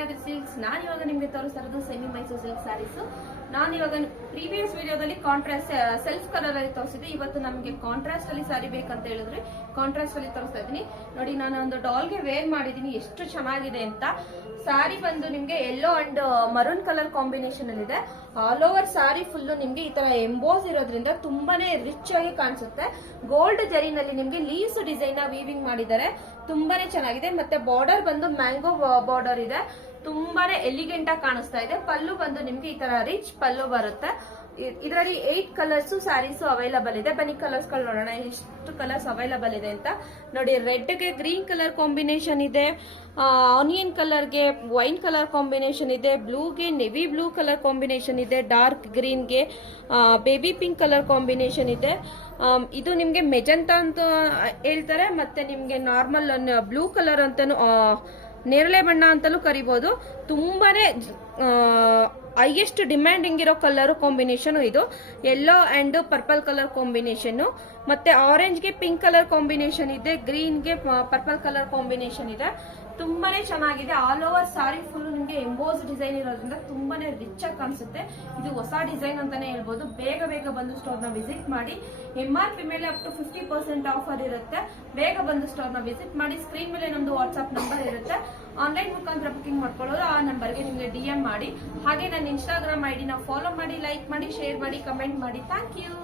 Venkatadri silks. ನಾನು ಇವಾಗ ನಿಮಗೆ ತೋರಿಸ್ತಾ ಇರೋದು ಸೆಮಿ ಮೈಸೂರು ಸಿಲ್ಕ್ ಸ್ಯಾರೀಸ್. ನಾನು ಇವಾಗ ಪ್ರೀವಿಯಸ್ ವಿಡಿಯೋದಲ್ಲಿ ಕಾಂಟ್ರಾಸ್ಟ್ ಸೆಲ್ಫ್ ಕಲರ್ ಅಲ್ಲಿ ತೋರಿಸಿದ್ದೆ. ಇವತ್ತು ನಮಗೆ ಕಾಂಟ್ರಾಸ್ಟ್ ಅಲ್ಲಿ ಸ್ಯಾರಿ ಬೇಕಂತ ಹೇಳಿದ್ರೆ ಕಾಂಟ್ರಾಸ್ಟ್ ಅಲ್ಲಿ ತೋರಿಸ್ತಾ ಇದ್ದೀನಿ. ನೋಡಿ, ನಾನು ಒಂದು ಡಾಲ್ಗೆ ವೇರ್ ಮಾಡಿದೀನಿ, ಎಷ್ಟು ಚೆನ್ನಾಗಿದೆ ಅಂತ. ಸ್ಯಾರಿ ಬಂದು ನಿಮ್ಗೆ yellow and maroon colour combination ಅಲ್ಲಿ ಇದೆ. ಆಲ್ ಓವರ್ ಸ್ಯಾರಿ ಫುಲ್ ನಿಮ್ಗೆ ಈ ತರ ಎಂಬೋಸ್ ಇರೋದ್ರಿಂದ ತುಂಬಾನೇ ರಿಚ್ ಆಗಿ ಕಾಣಿಸುತ್ತೆ. ಗೋಲ್ಡ್ ಜರಿನಲ್ಲಿ ನಿಮ್ಗೆ ಲೀವ್ಸ್ ಡಿಸೈನ್ ನ ವೀವಿಂಗ್ ಮಾಡಿದ್ದಾರೆ, ತುಂಬಾನೇ ಚೆನ್ನಾಗಿದೆ. ಮತ್ತೆ ಬಾರ್ಡರ್ ಬಂದು ಮ್ಯಾಂಗೋ ಬಾರ್ಡರ್ ಇದೆ, ತುಂಬಾನೇ ಎಲಿಗೆಂಟ್ ಆಗಿ ಕಾಣಿಸ್ತಾ ಇದೆ. ಪಲ್ಲು ಬಂದು ನಿಮ್ಗೆ ಈ ತರ ರಿಚ್ ಪಲ್ಲು ಬರುತ್ತೆ. ಇದರಲ್ಲಿ 8 ಕಲರ್ಸ್ ಸ್ಯಾರೀಸ್ ಅವೈಲಬಲ್ ಇದೆ. ಬನ್ನಿ ಕಲರ್ಸ್ ಗಳು ನೋಡೋಣ, ಎಷ್ಟು ಕಲರ್ಸ್ ಅವೈಲಬಲ್ ಇದೆ ಅಂತ. ನೋಡಿ, ರೆಡ್ ಗೆ ಗ್ರೀನ್ ಕಲರ್ ಕಾಂಬಿನೇಷನ್ ಇದೆ, ಆನಿಯನ್ ಕಲರ್ ಗೆ ವೈನ್ ಕಲರ್ ಕಾಂಬಿನೇಷನ್ ಇದೆ, ಬ್ಲೂಗೆ ನೆವಿ ಬ್ಲೂ ಕಲರ್ ಕಾಂಬಿನೇಷನ್ ಇದೆ, ಡಾರ್ಕ್ ಗ್ರೀನ್ ಗೆ ಬೇಬಿ ಪಿಂಕ್ ಕಲರ್ ಕಾಂಬಿನೇಷನ್ ಇದೆ. ಇದು ನಿಮ್ಗೆ ಮೆಜಂತಾ ಅಂತ ಹೇಳ್ತಾರೆ, ಮತ್ತೆ ನಿಮ್ಗೆ ನಾರ್ಮಲ್ ಬ್ಲೂ ಕಲರ್ ಅಂತಾನು, ನೇರಳೆ ಬಣ್ಣ ಅಂತಲೂ ಕರಿಬಹುದು. ತುಂಬಾನೇ ಹೈಯೆಸ್ಟ್ ಡಿಮ್ಯಾಂಡಿಂಗ್ ಇರೋ ಕಲರ್ ಕಾಂಬಿನೇಷನ್ ಇದು. Yellow and purple colour combination, ಮತ್ತೆ ಆರೆಂಜ್ ಗೆ ಪಿಂಕ್ ಕಲರ್ ಕಾಂಬಿನೇಷನ್ ಇದೆ, ಗ್ರೀನ್ ಗೆ ಪರ್ಪಲ್ ಕಲರ್ ಕಾಂಬಿನೇಷನ್ ಇದೆ. ತುಂಬಾನೇ ಚೆನ್ನಾಗಿದೆ. ಆಲ್ ಓವರ್ ಸಾರಿ ಫುಲ್ ನಿಮ್ಗೆ ಎಂಬೋಸ್ ಡಿಸೈನ್ ಇರೋದ್ರಿಂದ ತುಂಬಾನೇ ರಿಚ್ ಆಗಿ ಕಾಣಿಸುತ್ತೆ. ಇದು ಹೊಸ ಡಿಸೈನ್ ಅಂತಾನೆ ಹೇಳ್ಬೋದು. ಬೇಗ ಬೇಗ ಬಂದು ಸ್ಟೋರ್ ನ ವಿಸಿಟ್ ಮಾಡಿ. MRP ಮೇಲೆ ಅಪ್ ಟು 50% ಆಫರ್ ಇರುತ್ತೆ. ಬೇಗ ಬಂದು ಸ್ಟೋರ್ ನ ವಿಸಿಟ್ ಮಾಡಿ. ಸ್ಕ್ರೀನ್ ಮೇಲೆ ನಮ್ದು ವಾಟ್ಸ್ಆಪ್ ನಂಬರ್ ಇರುತ್ತೆ. ಆನ್ಲೈನ್ ಮುಖಾಂತರ ಬುಕಿಂಗ್ ಮಾಡ್ಕೊಳ್ಳೋರು ಆ ನಂಬರ್ಗೆ ನಿಮ್ಗೆ DM ಮಾಡಿ. ಹಾಗೆ ನನ್ನ Instagram ID ನ ಫಾಲೋ ಮಾಡಿ, ಲೈಕ್ ಮಾಡಿ, ಶೇರ್ ಮಾಡಿ, ಕಮೆಂಟ್ ಮಾಡಿ. Thank you.